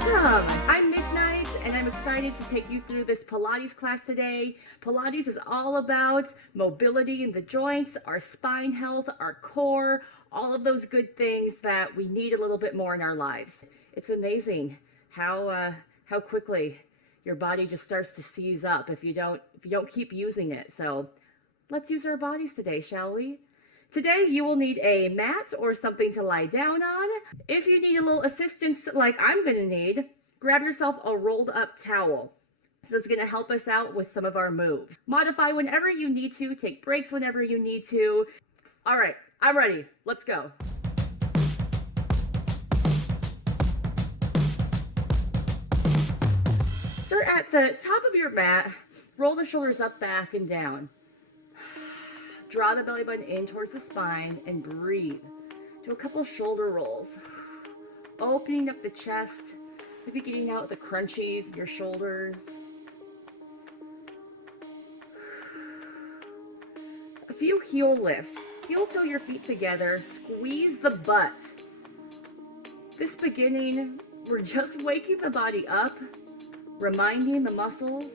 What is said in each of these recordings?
Welcome! I'm Midnight and I'm excited to take you through this Pilates class today. Pilates is all about mobility in the joints, our spine health, our core, all of those good things that we need a little bit more in our lives. It's amazing how quickly your body just starts to seize up if you don't keep using it. So let's use our bodies today, shall we? Today, you will need a mat or something to lie down on. If you need a little assistance like I'm gonna need, grab yourself a rolled up towel. This is gonna help us out with some of our moves. Modify whenever you need to, take breaks whenever you need to. All right, I'm ready, let's go. Start at the top of your mat, roll the shoulders up, back, and down. Draw the belly button in towards the spine and breathe. Do a couple of shoulder rolls. Opening up the chest, maybe getting out the crunchies in your shoulders. A few heel lifts. Heel toe your feet together, squeeze the butt. This beginning, we're just waking the body up, reminding the muscles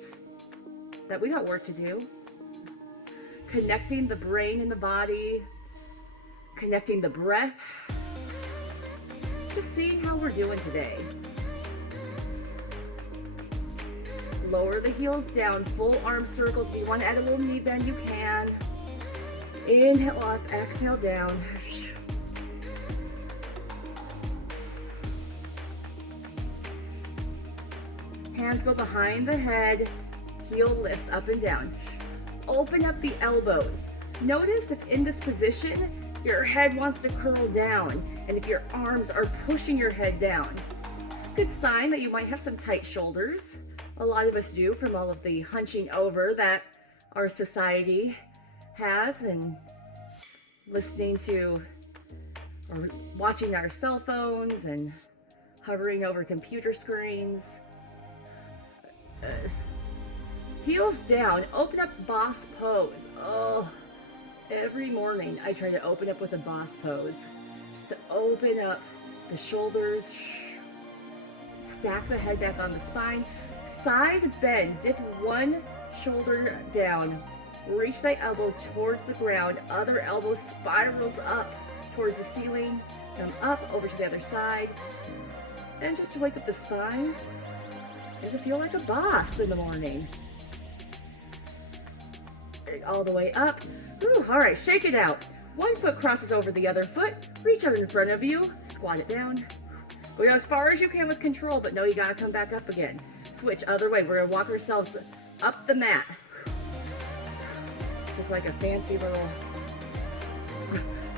that we got work to do. Connecting the brain and the body, connecting the breath, just seeing how we're doing today. Lower the heels down, full arm circles. If you want to add a little knee bend, you can. Inhale up, exhale down. Hands go behind the head, heel lifts up and down. Open up the elbows. Notice if in this position, your head wants to curl down, and if your arms are pushing your head down. It's a good sign that you might have some tight shoulders. A lot of us do from all of the hunching over that our society has and listening to or watching our cell phones and hovering over computer screens. Heels down, open up boss pose. Oh, every morning I try to open up with a boss pose. Just to open up the shoulders, stack the head back on the spine. Side bend, dip one shoulder down. Reach that elbow towards the ground. Other elbow spirals up towards the ceiling. Come up over to the other side. And just to wake up the spine and to feel like a boss in the morning. All the way up. Ooh, all right, shake it out. One foot crosses over the other foot. Reach out in front of you. Squat it down. Go down as far as you can with control, but no, you gotta come back up again. Switch other way. We're gonna walk ourselves up the mat. Just like a fancy little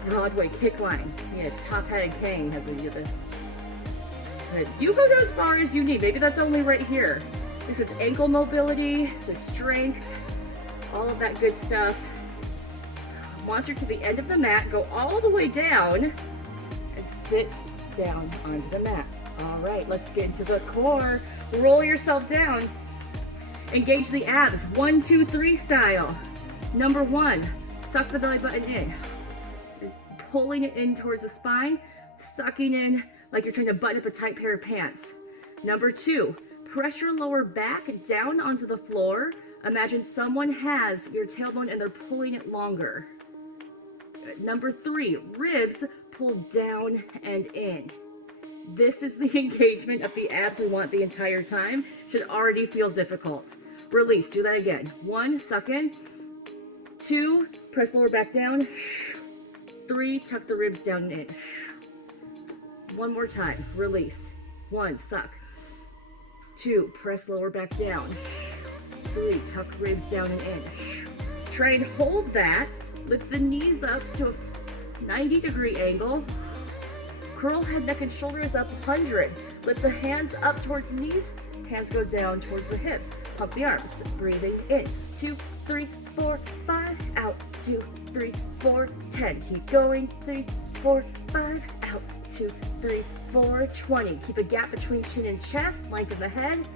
Broadway kick line. Yeah, top-headed cane as we do this. Good. You go down as far as you need. Maybe that's only right here. This is ankle mobility. This is strength. All of that good stuff. Once you're to the end of the mat, go all the way down and sit down onto the mat. All right, let's get into the core. Roll yourself down. Engage the abs, 1, 2, 3 style. Number 1, suck the belly button in. You're pulling it in towards the spine, sucking in like you're trying to button up a tight pair of pants. Number 2, press your lower back down onto the floor. Imagine someone has your tailbone and they're pulling it longer. Number 3, ribs pull down and in. This is the engagement of the abs we want the entire time. Should already feel difficult. Release, do that again. 1, suck in. 2, press lower back down. 3, tuck the ribs down and in. One more time, release. 1, suck. 2, press lower back down. 3, tuck ribs down and in. Try and hold that. Lift the knees up to a 90-degree angle. Curl head, neck, and shoulders up 100. Lift the hands up towards the knees. Hands go down towards the hips. Pump the arms. Breathing in. 2, 3, 4, 5. Out. 2, 3, 4, 10. Keep going. 3, 4, 5. Out. 2, 3, 4, 20. Keep a gap between chin and chest. Lengthen the head.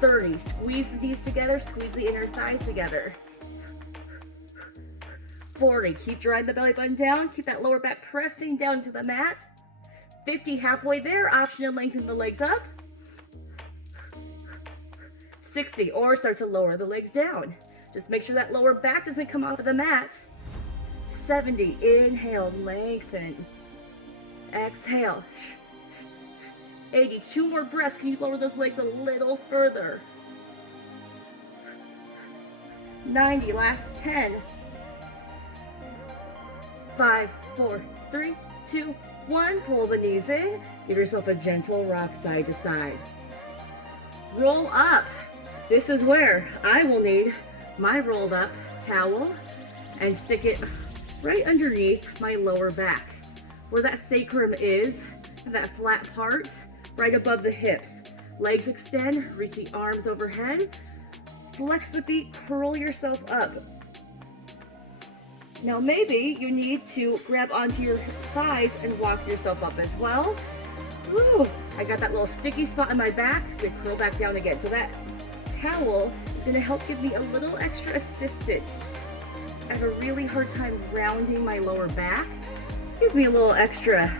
30. Squeeze the knees together. Squeeze the inner thighs together. 40. Keep drawing the belly button down. Keep that lower back pressing down to the mat. 50, halfway there, option to lengthen the legs up. 60, or start to lower the legs down. Just make sure that lower back doesn't come off of the mat. 70, inhale, lengthen. Exhale. 80, 2 more breaths. Can you lower those legs a little further? 90, last 10. 5, 4, 3, 2, 1. Pull the knees in. Give yourself a gentle rock side to side. Roll up. This is where I will need my rolled up towel and stick it right underneath my lower back, where that sacrum is, that flat part, right above the hips. Legs extend, reach the arms overhead. Flex the feet, curl yourself up. Now maybe you need to grab onto your thighs and walk yourself up as well. Woo, I got that little sticky spot in my back, to curl back down again. So that towel is gonna help give me a little extra assistance. I have a really hard time rounding my lower back. Gives me a little extra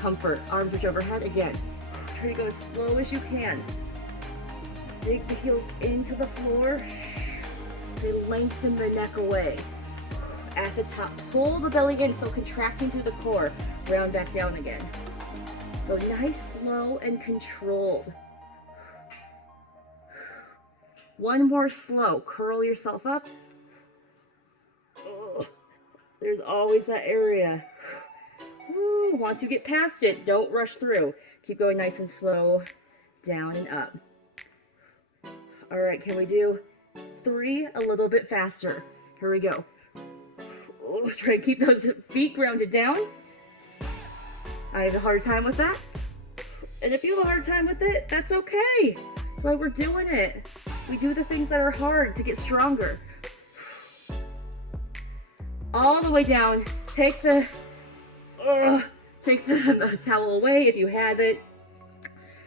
comfort. Arms reach overhead again. Try to go as slow as you can. Dig the heels into the floor. Then lengthen the neck away. At the top, pull the belly in, so contracting through the core. Round back down again. Go nice, slow, and controlled. One more slow. Curl yourself up. Oh, there's always that area. Woo. Once you get past it, don't rush through. Keep going nice and slow, down and up. All right, can we do 3 a little bit faster? Here we go. Oh, try to keep those feet grounded down. I have a hard time with that. And if you have a hard time with it, that's okay. That's why we're doing it. We do the things that are hard to get stronger. All the way down. Take the towel away if you have it.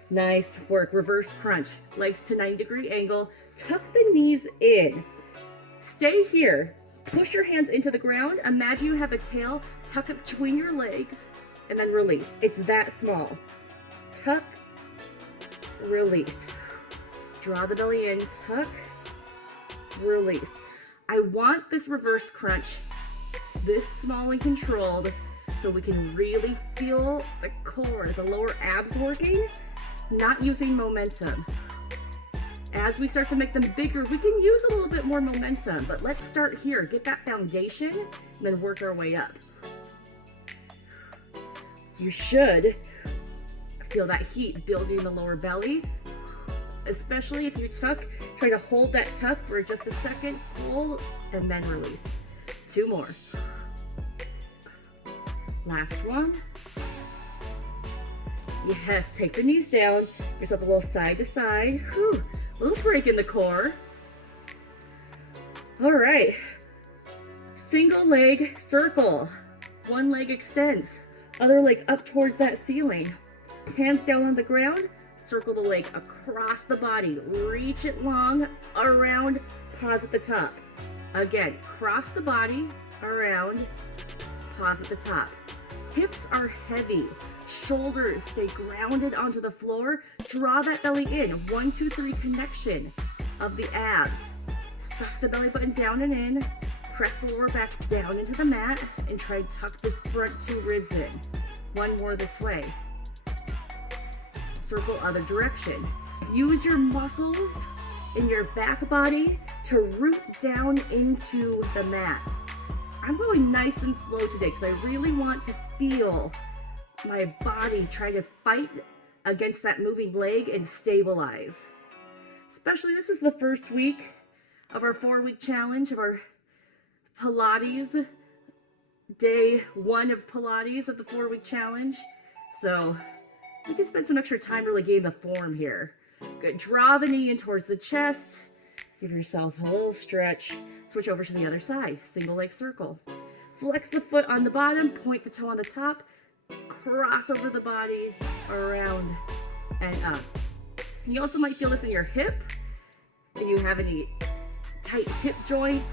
Nice work. Reverse crunch. Legs to 90-degree angle. Tuck the knees in. Stay here. Push your hands into the ground. Imagine you have a tail. Tuck it between your legs and then release. It's that small. Tuck, release. Draw the belly in. Tuck, release. I want this reverse crunch this small and controlled so we can really feel the core, the lower abs working, not using momentum. As we start to make them bigger, we can use a little bit more momentum, but let's start here. Get that foundation and then work our way up. You should feel that heat building in the lower belly, especially if you tuck. Try to hold that tuck for just a second, hold, and then release. 2 more. Last one. Yes, take the knees down. Give yourself a little side to side. Whew. A little break in the core. All right. Single leg circle. One leg extends. Other leg up towards that ceiling. Hands down on the ground. Circle the leg across the body. Reach it long, around, pause at the top. Again, cross the body, around, pause at the top. Hips are heavy. Shoulders stay grounded onto the floor. Draw that belly in. 1, 2, 3 connection of the abs. Suck the belly button down and in. Press the lower back down into the mat and try to tuck the front 2 ribs in. 1 more this way. Circle other direction. Use your muscles in your back body to root down into the mat. I'm going nice and slow today because I really want to feel my body try to fight against that moving leg and stabilize. Especially, this is the first week of our 4-week challenge of our Pilates, day 1 of Pilates of the 4-week challenge. So we can spend some extra time really getting the form here. Good. Draw the knee in towards the chest. Give yourself a little stretch. Switch over to the other side. Single leg circle. Flex the foot on the bottom. Point the toe on the top. Cross over the body, around and up. You also might feel this in your hip. If you have any tight hip joints,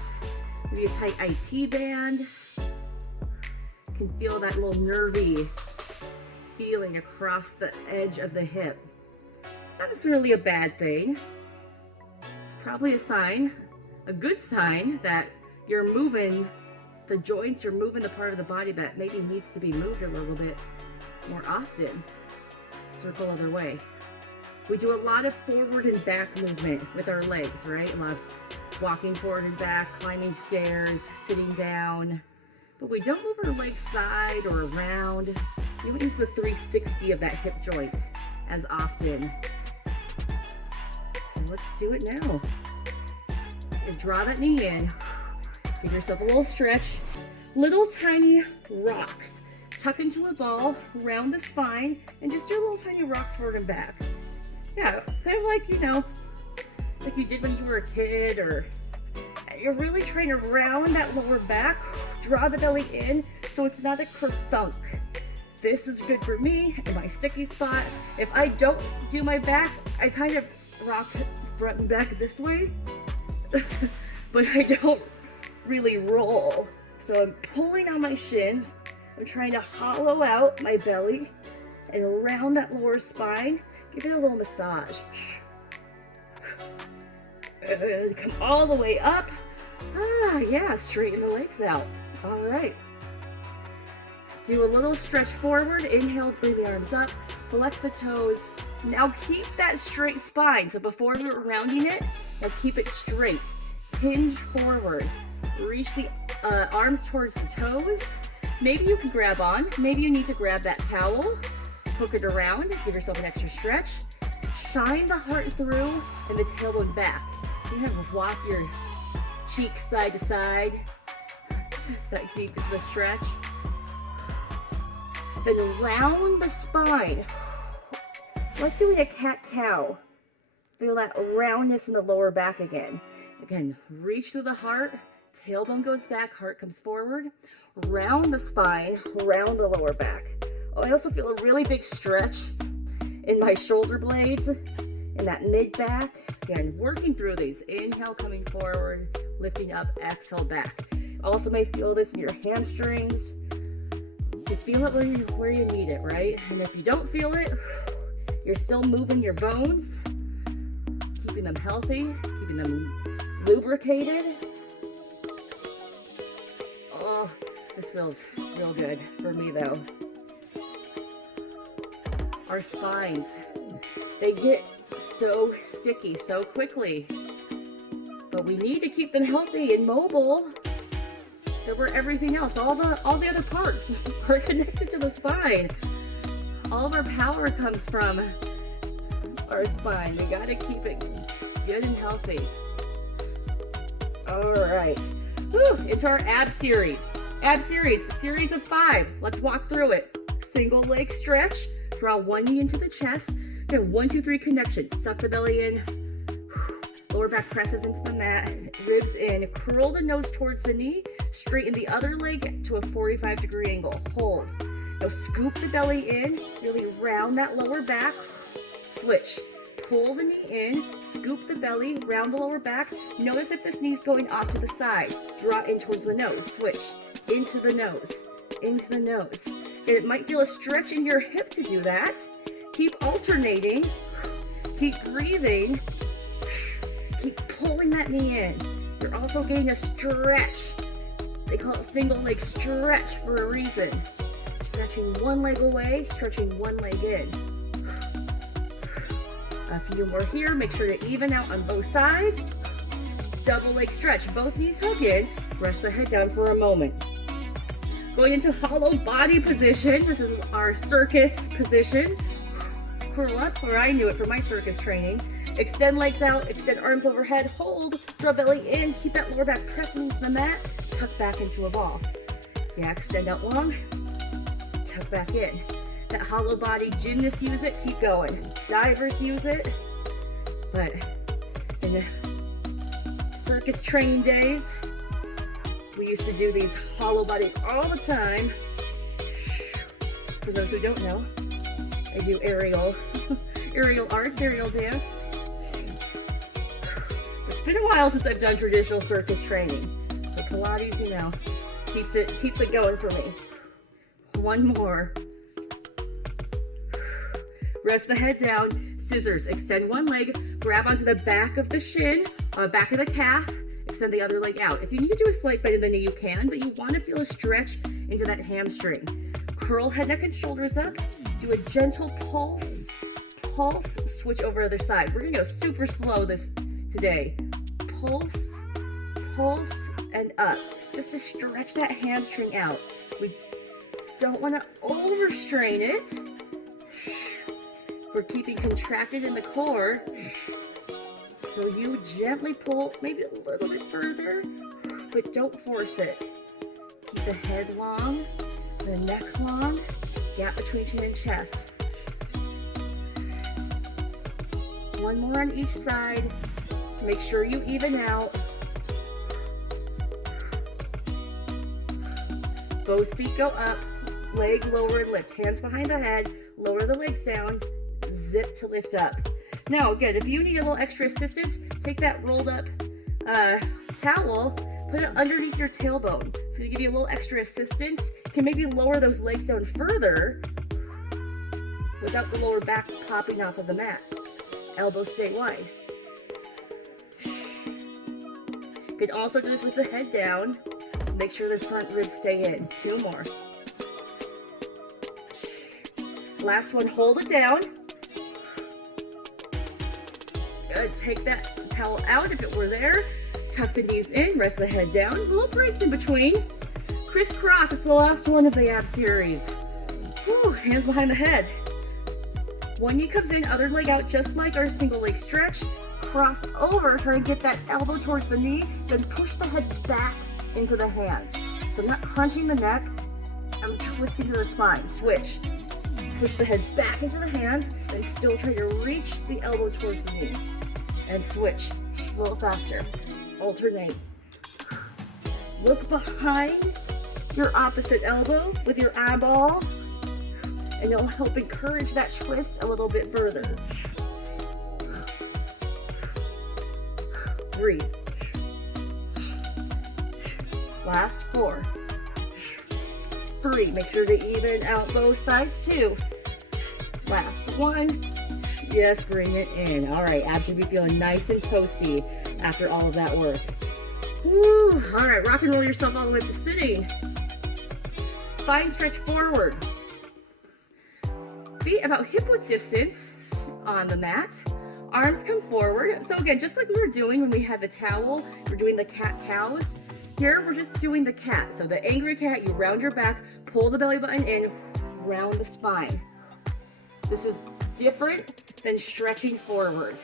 maybe a tight IT band. You can feel that little nervy feeling across the edge of the hip. It's not necessarily a bad thing. It's probably a sign, a good sign, that you're moving the joints, you're moving the part of the body that maybe needs to be moved a little bit more often. Circle other way. We do a lot of forward and back movement with our legs, right? A lot of walking forward and back, climbing stairs, sitting down. But we don't move our legs side or around. We don't use the 360 of that hip joint as often. So let's do it now. And draw that knee in. Give yourself a little stretch. Little tiny rocks. Tuck into a ball, round the spine, and just do little tiny rocks forward and back. Yeah, kind of like, you know, like you did when you were a kid, or you're really trying to round that lower back, draw the belly in so it's not a kerthunk. This is good for me in my sticky spot. If I don't do my back, I kind of rock front and back this way, but I don't really roll. So I'm pulling on my shins. I'm trying to hollow out my belly and around that lower spine. Give it a little massage. Come all the way up. Ah, yeah, straighten the legs out. All right. Do a little stretch forward. Inhale, bring the arms up. Flex the toes. Now keep that straight spine. So before we were rounding it, now keep it straight. Hinge forward. Reach the arms towards the toes. Maybe you can grab on. Maybe you need to grab that towel. Hook it around. Give yourself an extra stretch. Shine the heart through and the tailbone back. You have to walk your cheeks side to side. That deep is the stretch. Then round the spine. Like doing a cat-cow. Feel that roundness in the lower back again. Again, reach through the heart. Tailbone goes back, heart comes forward. Round the spine, round the lower back. Oh, I also feel a really big stretch in my shoulder blades, in that mid-back. Again, working through these. Inhale, coming forward, lifting up, exhale, back. Also may feel this in your hamstrings. You feel it where you need it, right? And if you don't feel it, you're still moving your bones, keeping them healthy, keeping them lubricated. Oh, this feels real good for me though. Our spines, they get so sticky so quickly, but we need to keep them healthy and mobile. That we're everything else, all the other parts are connected to the spine. All of our power comes from our spine. We gotta keep it good and healthy. All right, into our ab series. Series of 5. Let's walk through it. Single leg stretch. Draw one knee into the chest. Okay, 1, 2, 3 connection. Suck the belly in. Lower back presses into the mat. Ribs in. Curl the nose towards the knee. Straighten the other leg to a 45-degree angle. Hold. Now scoop the belly in. Really round that lower back. Switch. Pull the knee in. Scoop the belly. Round the lower back. Notice if this knee's going off to the side. Draw in towards the nose. Switch. Into the nose. Into the nose. And it might feel a stretch in your hip to do that. Keep alternating. Keep breathing. Keep pulling that knee in. You're also getting a stretch. They call it single leg stretch for a reason. Stretching one leg away, stretching one leg in. A few more here. Make sure to even out on both sides. Double leg stretch. Both knees hug in. Rest the head down for a moment. Going into hollow body position. This is our circus position. Curl up, or I knew it from my circus training. Extend legs out, extend arms overhead, hold, draw belly in, keep that lower back pressing into the mat, tuck back into a ball. Yeah, extend out long, tuck back in. That hollow body, gymnasts use it, keep going. Divers use it, but in the circus training days, we used to do these hollow bodies all the time. For those who don't know, I do aerial arts, aerial dance. It's been a while since I've done traditional circus training. So Pilates, you know, keeps it going for me. One more. Rest the head down, scissors, extend one leg, grab onto the back of the shin, back of the calf, extend the other leg out. If you need to do a slight bend in the knee, you can, but you want to feel a stretch into that hamstring. Curl head, neck, and shoulders up. Do a gentle pulse, switch over other side. We're gonna go super slow today. Pulse, and up. Just to stretch that hamstring out. We don't want to overstrain it. We're keeping contracted in the core. So you gently pull, maybe a little bit further, but don't force it. Keep the head long, the neck long, gap between chin and chest. One more on each side. Make sure you even out. Both feet go up, leg lower and lift. Hands behind the head, lower the legs down, zip to lift up. Now again, if you need a little extra assistance, take that rolled up towel, put it underneath your tailbone. It's gonna give you a little extra assistance. You can maybe lower those legs down further without the lower back popping off of the mat. Elbows stay wide. You can also do this with the head down. Just make sure the front ribs stay in. 2 more. Last one, hold it down. Good, take that towel out if it were there. Tuck the knees in, rest the head down. Little breaks in between. Crisscross, it's the last one of the ab series. Whew, hands behind the head. One knee comes in, other leg out, just like our single leg stretch. Cross over, try to get that elbow towards the knee, then push the head back into the hands. So I'm not crunching the neck, I'm twisting to the spine. Switch. Push the head back into the hands, and still try to reach the elbow towards the knee. And switch, a little faster. Alternate. Look behind your opposite elbow with your eyeballs, and it'll help encourage that twist a little bit further. Breathe. Last 4. 3. Make sure to even out both sides. 2. Last 1. Yes, bring it in. All right, abs should be feeling nice and toasty after all of that work. Woo. All right, rock and roll yourself all the way up to sitting. Spine stretch forward. Feet about hip width distance on the mat. Arms come forward. So again, just like we were doing when we had the towel, we're doing the cat-cows. Here, we're just doing the cat. So the angry cat, you round your back, pull the belly button in, round the spine. This is different than stretching forward.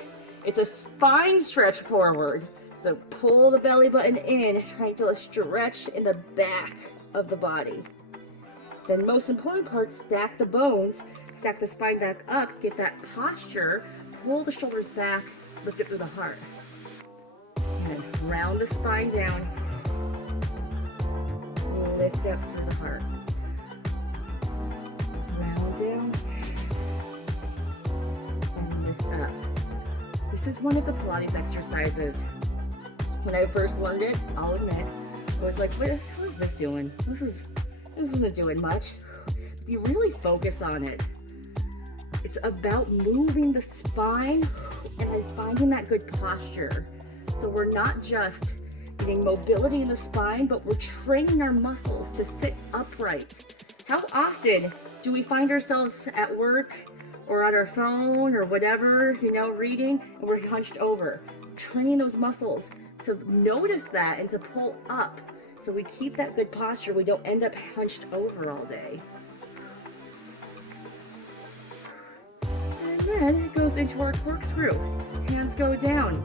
It's a spine stretch forward. So pull the belly button in, try and feel a stretch in the back of the body. Then most important part, stack the bones, stack the spine back up, get that posture, pull the shoulders back, lift it through the heart. And round the spine down, lift up through the heart. Round down, and lift up. This is one of the Pilates exercises. When I first learned it, I'll admit, I was like, what is this doing? This isn't doing much. If you really focus on it, it's about moving the spine and then finding that good posture. So we're not just getting mobility in the spine, but we're training our muscles to sit upright. How often do we find ourselves at work or on our phone or whatever, reading, and we're hunched over? Training those muscles to notice that and to pull up. So we keep that good posture. We don't end up hunched over all day. And then it goes into our corkscrew. Hands go down.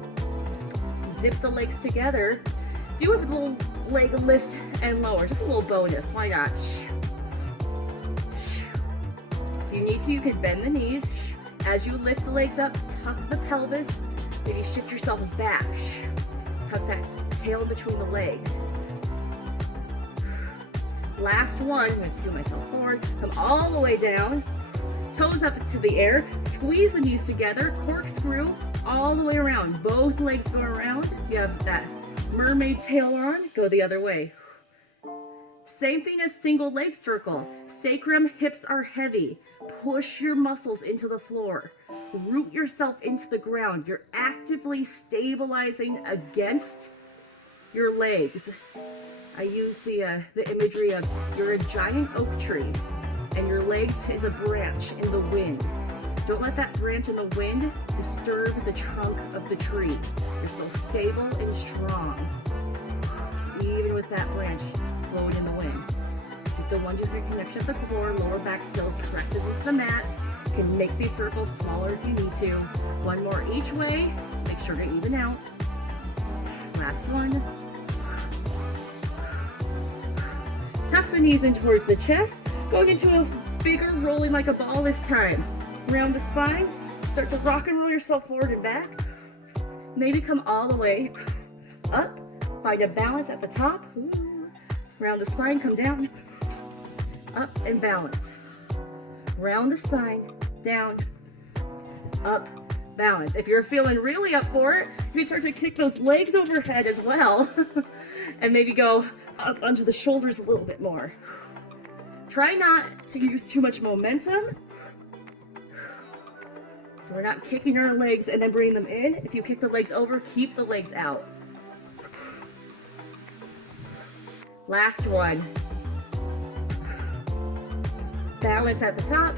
Zip the legs together. Do a little leg lift and lower. Just a little bonus. Why not? If you need to, you can bend the knees. As you lift the legs up, tuck the pelvis. Maybe shift yourself back. Tuck that tail in between the legs. Last one, I'm gonna scoot myself forward, come all the way down, toes up into the air, squeeze the knees together, corkscrew all the way around. Both legs go around. You have that mermaid tail on, go the other way. Same thing as single leg circle. Sacrum, hips are heavy. Push your muscles into the floor. Root yourself into the ground. You're actively stabilizing against your legs. I use the imagery of you're a giant oak tree and your legs is a branch in the wind. Don't let that branch in the wind disturb the trunk of the tree. You're still stable and strong, even with that branch blowing in the wind. Keep the 1, 2, 3 connection at the core. Lower back still presses into the mat. You can make these circles smaller if you need to. One more each way. Make sure to even out. Last one. Tuck the knees in towards the chest. Going into a bigger rolling like a ball this time. Round the spine. Start to rock and roll yourself forward and back. Maybe come all the way up. Find a balance at the top. Round the spine, come down. Up and balance. Round the spine, down, up, balance. If you're feeling really up for it, you can start to kick those legs overhead as well. And maybe go up onto the shoulders a little bit more. Try not to use too much momentum. So we're not kicking our legs and then bringing them in. If you kick the legs over, keep the legs out. Last one. Balance at the top.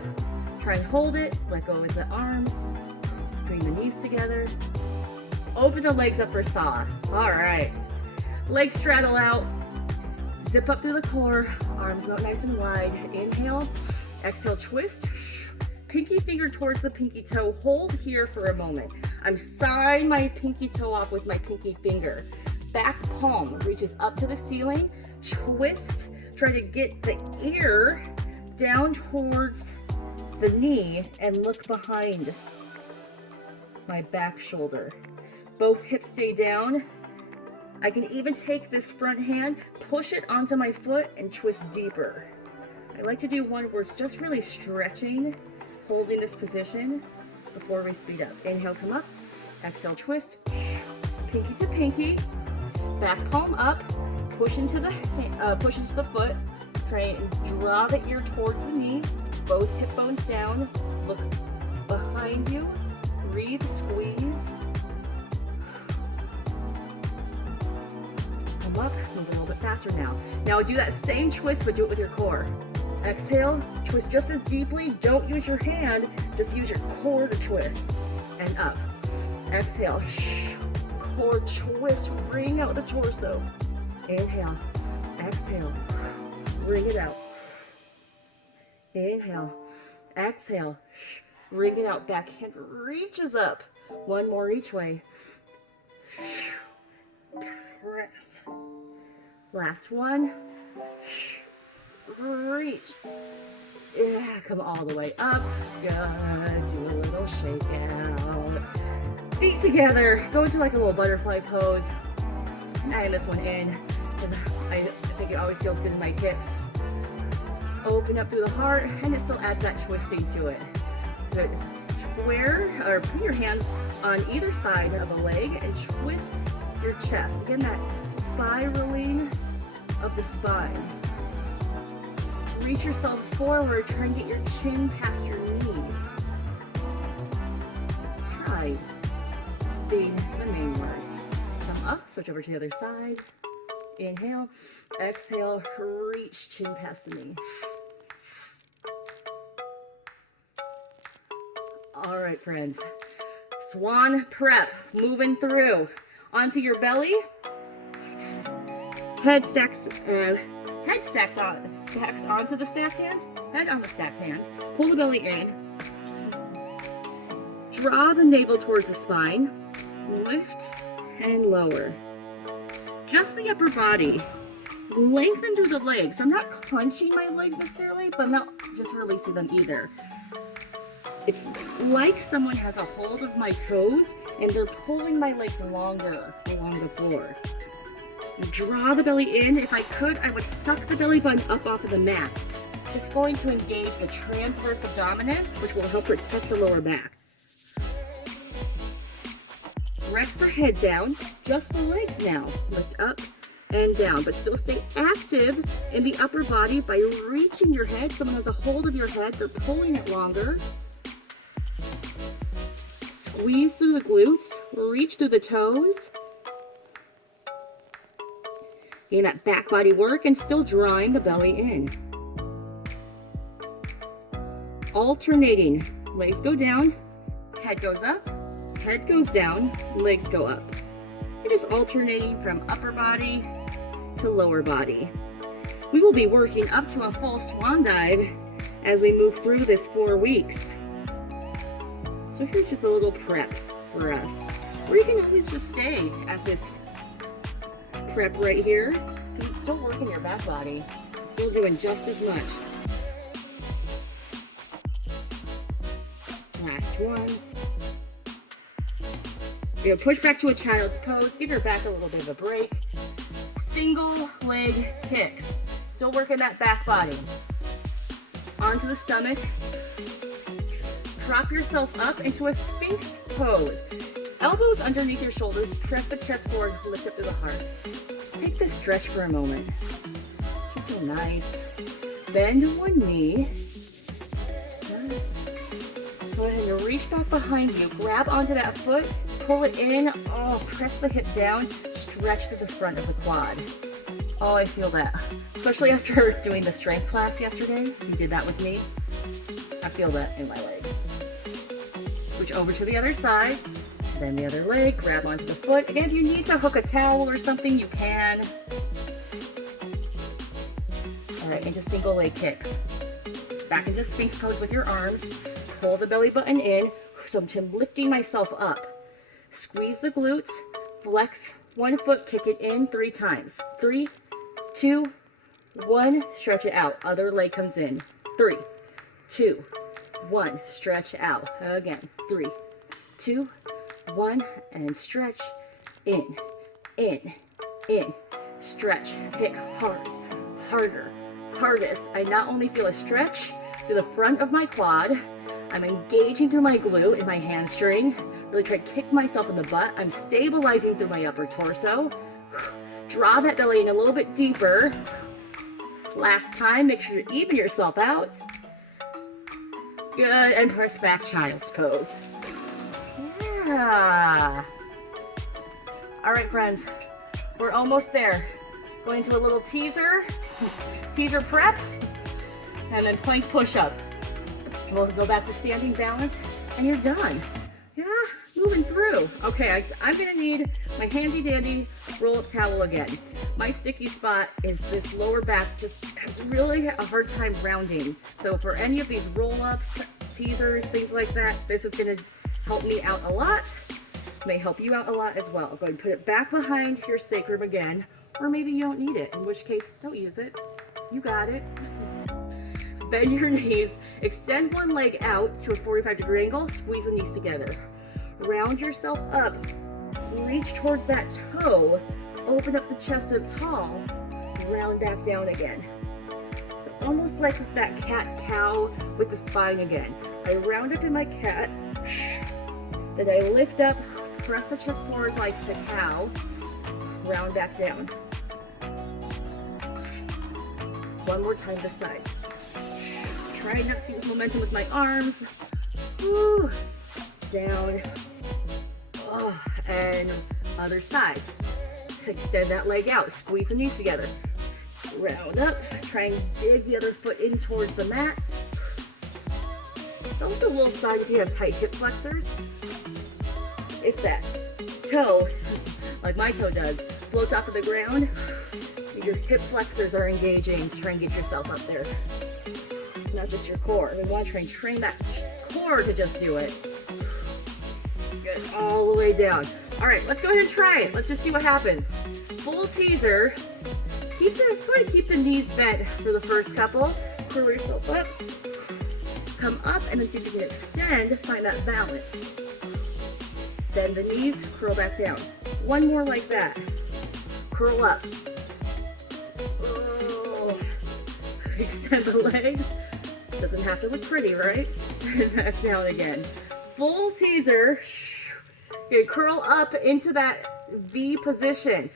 Try and hold it. Let go with the arms. Bring the knees together. Open the legs up for saw. All right. Legs straddle out. Zip up through the core. Arms out nice and wide. Inhale. Exhale, twist. Pinky finger towards the pinky toe. Hold here for a moment. I'm sawing my pinky toe off with my pinky finger. Back palm reaches up to the ceiling. Twist. Try to get the ear down towards the knee and look behind my back shoulder. Both hips stay down. I can even take this front hand, push it onto my foot and twist deeper. I like to do one where it's just really stretching, holding this position before we speed up. Inhale, come up. Exhale, twist. Pinky to pinky. Back palm up. Push into the foot. Try and draw the ear towards the knee. Both hip bones down. Look behind you. Breathe, squeeze. Come up, move a little bit faster now. Now do that same twist, but do it with your core. Exhale, twist just as deeply. Don't use your hand, just use your core to twist. And up. Exhale, core twist, wring out the torso. Inhale, exhale, wring it out. Inhale, exhale, wring it out. Back hand reaches up. One more each way. Press. Last one. Reach. Yeah, come all the way up. Good. Do a little shake out. Feet together. Go into like a little butterfly pose. Add this one in because I think it always feels good in my hips. Open up through the heart, and it still adds that twisting to it. Good. Square or put your hands on either side of a leg and twist your chest. Again, that spiraling of the spine. Reach yourself forward, try and get your chin past your knee. Try being the main word. Come up, switch over to the other side. Inhale, exhale, reach chin past the knee. All right, friends. Swan prep, moving through. Onto your belly. Head stacks onto the stacked hands. Head on the stacked hands. Pull the belly in. Draw the navel towards the spine. Lift and lower. Just the upper body. Lengthen through the legs. So I'm not clenching my legs necessarily, but I'm not just releasing them either. It's like someone has a hold of my toes and they're pulling my legs longer along the floor. Draw the belly in. If I could, I would suck the belly button up off of the mat. It's going to engage the transverse abdominis, which will help protect the lower back. Rest the head down, just the legs now. Lift up and down, but still stay active in the upper body by reaching your head. Someone has a hold of your head, they're pulling it longer. Squeeze through the glutes, reach through the toes. Getting that back body work and still drawing the belly in. Alternating, legs go down, head goes up, head goes down, legs go up. You're just alternating from upper body to lower body. We will be working up to a full swan dive as we move through this 4 weeks. So here's just a little prep for us. Or you can always just stay at this prep right here, because it's still working your back body. It's still doing just as much. Last one. You're gonna push back to a child's pose. Give your back a little bit of a break. Single leg kicks. Still working that back body. Onto the stomach. Prop yourself up into a Sphinx pose. Elbows underneath your shoulders. Press the chest forward. Lift up through the heart. Just take this stretch for a moment. Should feel nice. Bend one knee. Go ahead and reach back behind you. Grab onto that foot. Pull it in. Oh, press the hip down. Stretch to the front of the quad. Oh, I feel that. Especially after doing the strength class yesterday. You did that with me. I feel that in my legs. Switch over to the other side. Then the other leg. Grab onto the foot. Again, if you need to hook a towel or something, you can. All right, into single leg kicks. Back into Sphinx pose with your arms. Pull the belly button in. So I'm lifting myself up. Squeeze the glutes. Flex one foot. Kick it in 3 times. 3, 2, 1. Stretch it out. Other leg comes in. 3, 2, 1. Stretch out. Again. 3, 2, 1. And stretch. In, in, in. Stretch. Kick hard. Harder. Hardest. I not only feel a stretch through the front of my quad, I'm engaging through my glute and my hamstring. Really try to kick myself in the butt. I'm stabilizing through my upper torso. Draw that belly in a little bit deeper. Last time, make sure to even yourself out. Good, and press back, child's pose. Yeah. All right, friends, we're almost there. Going to a little teaser prep, and then plank push-up. We'll go back to standing balance, and you're done. Yeah, moving through. Okay, I'm gonna need my handy dandy roll-up towel again. My sticky spot is this lower back, just has really a hard time rounding. So for any of these roll-ups, teasers, things like that, this is gonna help me out a lot. May help you out a lot as well. Go ahead and put it back behind your sacrum again, or maybe you don't need it, in which case, don't use it. You got it. Bend your knees, extend one leg out to a 45-degree angle, squeeze the knees together. Round yourself up, reach towards that toe, open up the chest up tall, round back down again. So almost like that cat-cow with the spine again. I round up in my cat, then I lift up, press the chest forward like the cow, round back down. One more time this side. Try not to use momentum with my arms. Woo. Down. Oh, and other side. Extend that leg out. Squeeze the knees together. Round up. Try and dig the other foot in towards the mat. It's also a little side if you have tight hip flexors. If that toe, like my toe does, floats off of the ground, your hip flexors are engaging to try and get yourself up there. Not just your core. We want to try and train that core to just do it. Good, all the way down. All right, let's go ahead and try it. Let's just see what happens. Full teaser. Go ahead and keep the knees bent for the first couple. Curl yourself up. Come up, and then see if you can extend. Find that balance. Bend the knees, curl back down. One more like that. Curl up. Oh. Extend the legs. Doesn't have to look pretty, right? And back down again. Full teaser. Okay, curl up into that V position.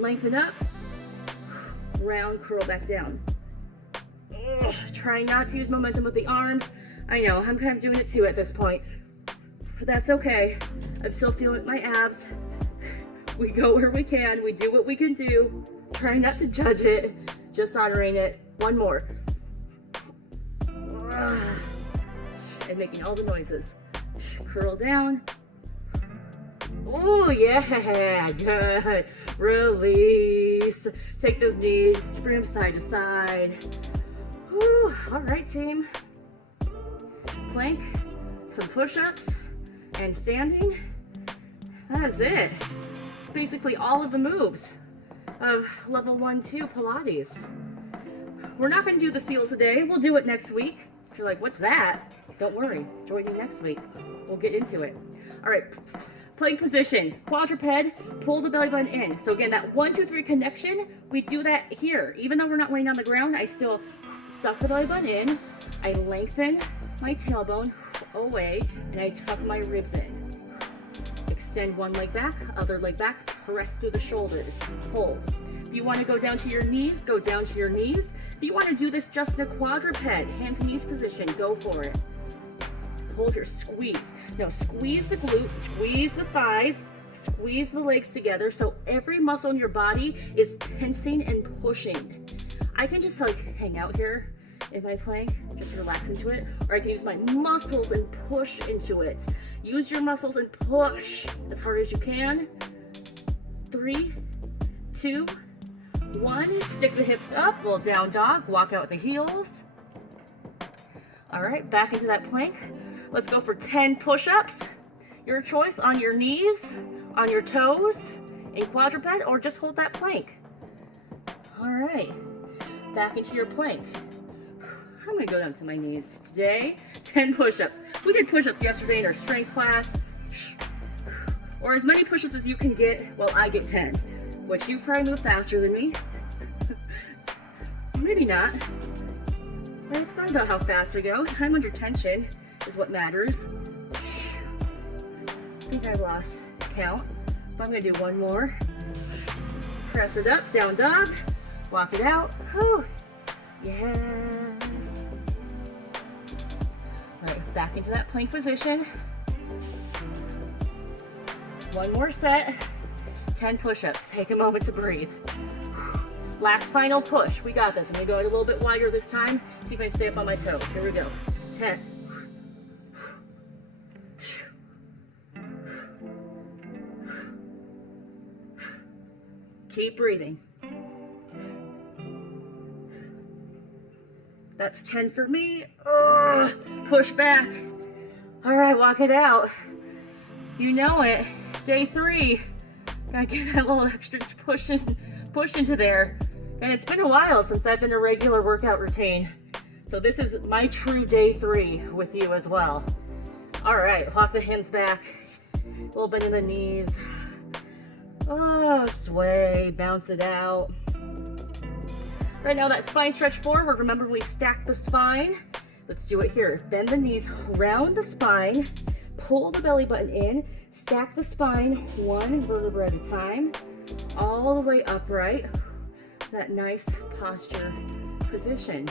Lengthen up, round, curl back down. Ugh, trying not to use momentum with the arms. I know, I'm kind of doing it too at this point, but that's okay. I'm still feeling my abs. We go where we can, we do what we can do. Trying not to judge it, just honoring it. One more. And making all the noises. Curl down. Oh yeah, good. Release. Take those knees, bring them side to side. Whew. All right, team. Plank, some push-ups, and standing. That is it. Basically all of the moves of level 1-2 Pilates. We're not going to do the seal today. We'll do it next week. If you're like, what's that? Don't worry. Join me next week. We'll get into it. All right. Plank position. Quadruped. Pull the belly button in. So again, that 1, 2, 3 connection, we do that here. Even though we're not laying on the ground, I still suck the belly button in. I lengthen my tailbone away, and I tuck my ribs in. Extend one leg back, other leg back, press through the shoulders, pull. If you want to go down to your knees, go down to your knees. If you want to do this just in a quadruped, hands and knees position, go for it. Hold your squeeze. Now squeeze the glutes, squeeze the thighs, squeeze the legs together so every muscle in your body is tensing and pushing. I can just like hang out here in my plank, just relax into it, or I can use my muscles and push into it. Use your muscles and push as hard as you can. 3, 2, 1. Stick the hips up, little down dog, walk out with the heels. All right, back into that plank. Let's go for 10 push-ups. Your choice, on your knees, on your toes, in quadruped, or just hold that plank. All right, back into your plank. I'm gonna go down to my knees today. 10 push-ups. We did push-ups yesterday in our strength class. Or as many push-ups as you can get. Well, I get 10, which you probably move faster than me. Maybe not. But it's not about how fast we go. Time under tension is what matters. I think I lost count, but I'm gonna do one more. Press it up, down dog, walk it out. Whew. Yes. All right, back into that plank position. One more set, 10 push-ups. Take a moment to breathe. Last final push. We got this. I'm gonna go a little bit wider this time. See if I can stay up on my toes. Here we go. 10. Keep breathing. That's 10 for me. Push back. All right, walk it out. You know it. Day 3. Gotta get that little extra push into there. And it's been a while since I've been a regular workout routine. So this is my true day 3 with you as well. All right, walk the hands back. A little bend in the knees. Oh, sway, bounce it out. Right now, that spine stretch forward. Remember, we stack the spine. Let's do it here. Bend the knees, round the spine, pull the belly button in, stack the spine one vertebra at a time, all the way upright. That nice posture position.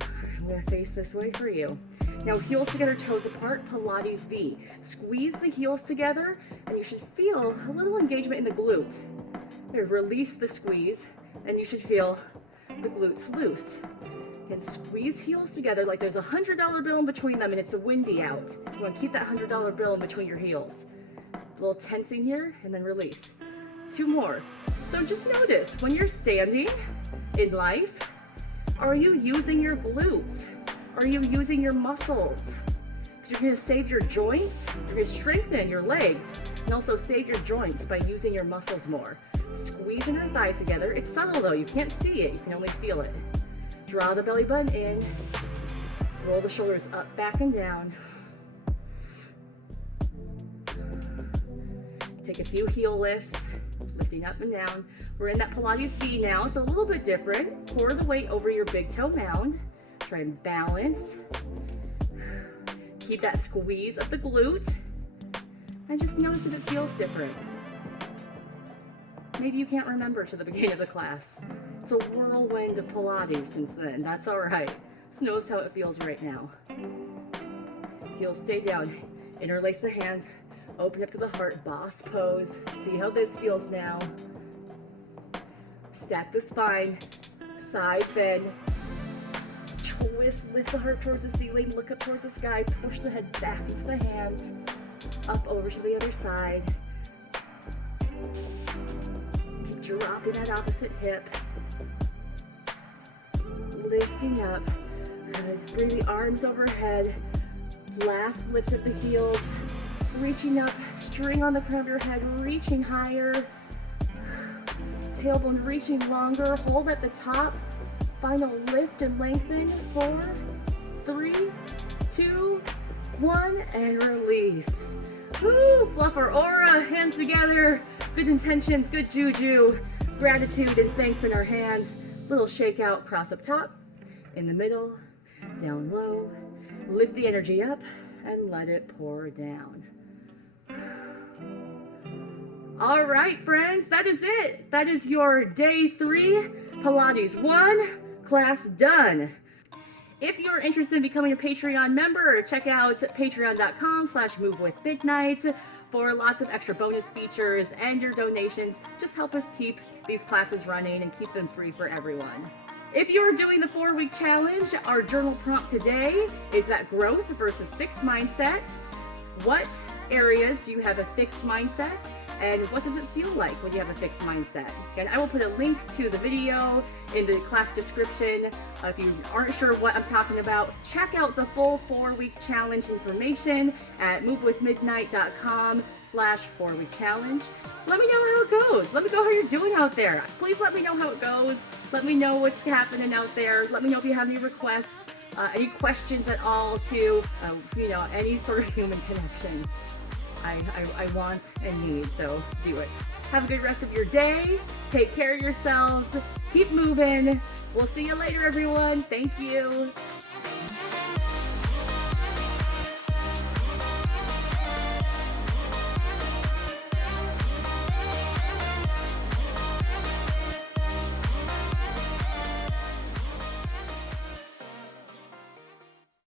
I'm gonna face this way for you. Now, heels together, toes apart, Pilates V. Squeeze the heels together, and you should feel a little engagement in the glute. There, release the squeeze, and you should feel the glutes loose. And squeeze heels together like there's a $100 bill in between them and it's a windy out. You want to keep that $100 bill in between your heels. A little tensing here, and then release. 2 more. So just notice, when you're standing in life, are you using your glutes? Are you using your muscles? Because you're going to save your joints, you're going to strengthen your legs, and also save your joints by using your muscles more. Squeezing your thighs together. It's subtle though, you can't see it, you can only feel it. Draw the belly button in, roll the shoulders up, back, and down. Take a few heel lifts, lifting up and down. We're in that Pilates V now, so a little bit different. Pour the weight over your big toe mound. Try and balance. Keep that squeeze of the glute. And just notice if it feels different. Maybe you can't remember to the beginning of the class. It's a whirlwind of Pilates since then. That's all right. Just notice how it feels right now. Heels stay down. Interlace the hands. Open up to the heart. Boss pose. See how this feels now. Stack the spine. Side bend. Twist. Lift the heart towards the ceiling. Look up towards the sky. Push the head back into the hands. Up over to the other side. Keep dropping that opposite hip. Lifting up. Good. Bring the arms overhead. Last lift of the heels. Reaching up. String on the crown of your head. Reaching higher. Tailbone reaching longer. Hold at the top. Final lift and lengthen. 4, 3, 2, 1, and release. Woo! Fluff our aura. Hands together. Good intentions. Good juju. Gratitude and thanks in our hands. Little shake out. Cross up top. In the middle. Down low. Lift the energy up and let it pour down. All right, friends, that is it. That is your day 3 Pilates 1 class done. If you're interested in becoming a Patreon member, check out patreon.com/movewithmidnight for lots of extra bonus features, and your donations just help us keep these classes running and keep them free for everyone. If you're doing the 4-week challenge, our journal prompt today is that growth versus fixed mindset. What areas do you have a fixed mindset? And what does it feel like when you have a fixed mindset? And I will put a link to the video in the class description. If you aren't sure what I'm talking about, check out the full 4-week challenge information at movewithmidnight.com/4-week challenge. Let me know how it goes. Let me know how you're doing out there. Please let me know how it goes. Let me know what's happening out there. Let me know if you have any requests, any questions at all to, any sort of human connection. I want and need, so do it. Have a good rest of your day. Take care of yourselves. Keep moving. We'll see you later, everyone. Thank you.